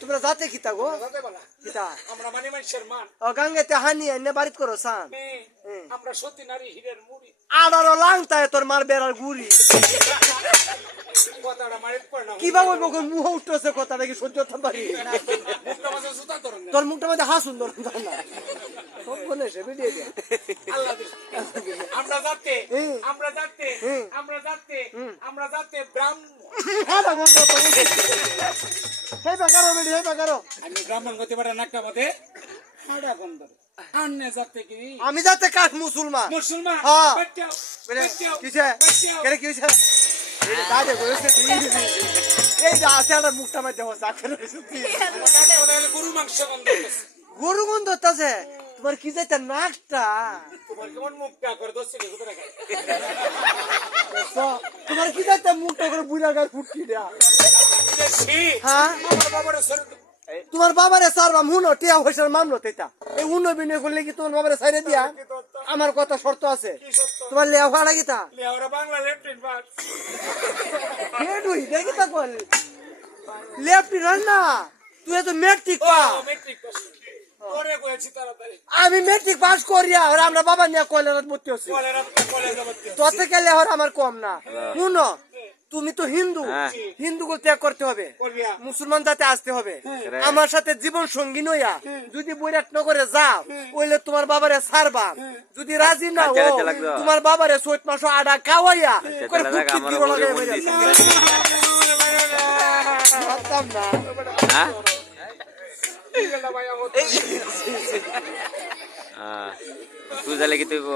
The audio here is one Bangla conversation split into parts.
তোমরা যাতে খিতা গো খিতা আমরা মানে মানুষের মান ও গাঙ্গেতে হানি এনে বাড়িত করো সান আমরা সত্যি নারী হীরের মুড়ি আড়ারো লাংতায় তোর মার বেড়ার গুড়ি কথাটা মারিত পড় না কিভাবে বলবো মুহ উঠতেছে কথাটা কি সহ্য করতে পারি মুখটা মাঝে জুতা ধরুন তোর মুখটা মধ্যে হাস সুন্দর না সব বলে সে ভিডিও দে আল্লাহ আমরা যাতে আমরা যাতে আমরা যাতে আমরা যাতে ব্রাহ্মণ হাদা বন্ধ তো হেই বাগারো বেডি হেই বাগারো আমি ব্রাহ্মণ হতে পারে নাকটা মধ্যে হাড়া গন্ধ আন্নে যাতে কি আমি যাতে কাঠ মুসলমান মুসলমান হ্যাঁ বাচ্চাও কিছে কেন কি হইছে এই দাদে কইছে এই দা আছে আর মুখটা মধ্যে হসা করে সুতি গরু মাংস গন্ধ গরু গন্ধ হতাছে তোমার কি যাইতা নাকটা তোমার কেমন মুখটা করে দোষে গুতো রাখা তোমার কি যাইতা মুখটা করে বুড়া গায় ফুটকি দেয়া হ্যাঁ আমার বাবার শরীর তোমার বাবারে সারবাম হুনো টিয়া পয়সার মামলো তেতা এই হুনো বিনয় করলে কি তোমার বাবারে সাইরে দিয়া আমার কথা শর্ত আছে তোমার লেয়া ভাড়া গিতা লেওরা বাংলা লেফটেন্ট পাস হেডুই দেখি তা কল লেফটেন্ট না তুই তো মেট্রিক পাস মেট্রিক পাস করে কইছি তাড়াতাড়ি আমি মেট্রিক পাস করিয়া আর আমরা বাবা নিয়া কলেজে ভর্তি হইছি কলেজ ভর্তি তোতে গেলে আর আমার কম না হুনো তুমি তো হিন্দু হিন্দু গো ত্যাগ করতে হবে মুসলমান জাতে আসতে হবে আমার সাথে জীবন সঙ্গী নইয়া যদি বৈরাট নগরে যাও ওইলে তোমার বাবারে ছাড়বা যদি রাজি না ও তোমার বাবারে 6 মাস আডা খাওয়াইয়া করে ফুটকি দিব লাগে ভাবতাম না তুই জালে কি তুইব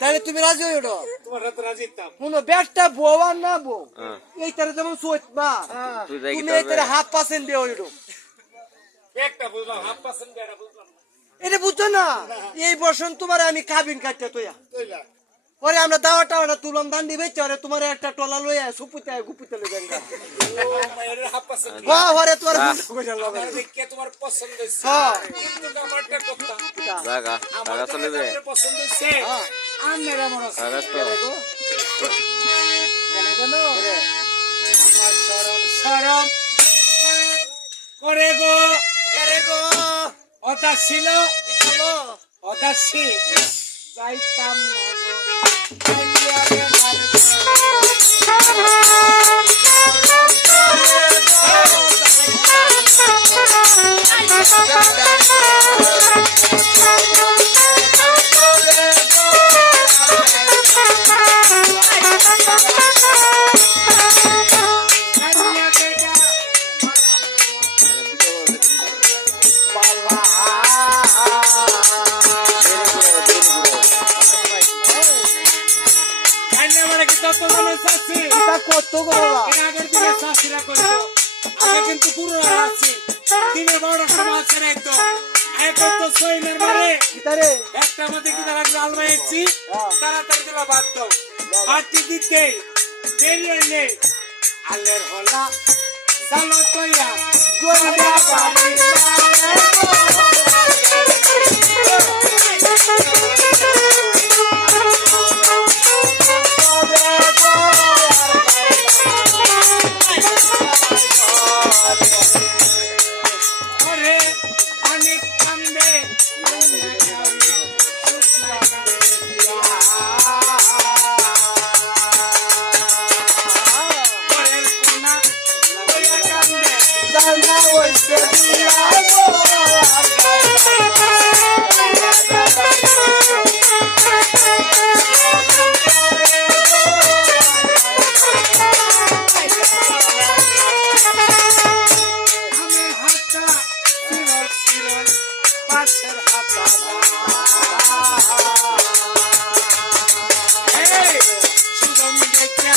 তাহলে তুমি রাজি হইও তোমার রাত রাজি তাম শুনো ব্যাটটা বউ আর না বউ এইটারে যেমন 6 মাস তুই যাই কি তুমি এইটারে 1/2% দিও হইলো একটা বুঝলাম 100% এটা বুঝলাম এটা বুঝছো না এই বর্ষণ তোমার আমি কাবিন কাটতে তোয়া কইলা পরে আমরা দাওয়াটা তুলম দান দিবে চরে তোমার একটা টলা লইয়া সুপুতে গুপুতে লই গঙ্গা ও মায়ের 100% বাহ হরে তোমার কইলা লগে দেখে তোমার পছন্দ হইছে হ্যাঁ কিন্তু আমারটা কথা জাগা জাগা চলে বে আমার পছন্দ হইছে আন্নের আমার আছে জাগা তো কেন আমার শরম করে গো ওটা ছিল ওটা ছিল যাইতাম না গো কত গো বাবা আগের দিনে শাস্তিরা করতো আগে কিন্তু পুরো আছে দিনে 12 সমাজ ছেড়ে তো আগে তো সইনের মারে কিতারে একটা মধ্যে কি তারা লাল মাইছি তাড়াতাড়ি দিলা বাদ দাও হাতি দিতে দেরি হইলে আলের হলা চালো তৈরা গোয়া বাড়ি Hey, she don't make ya.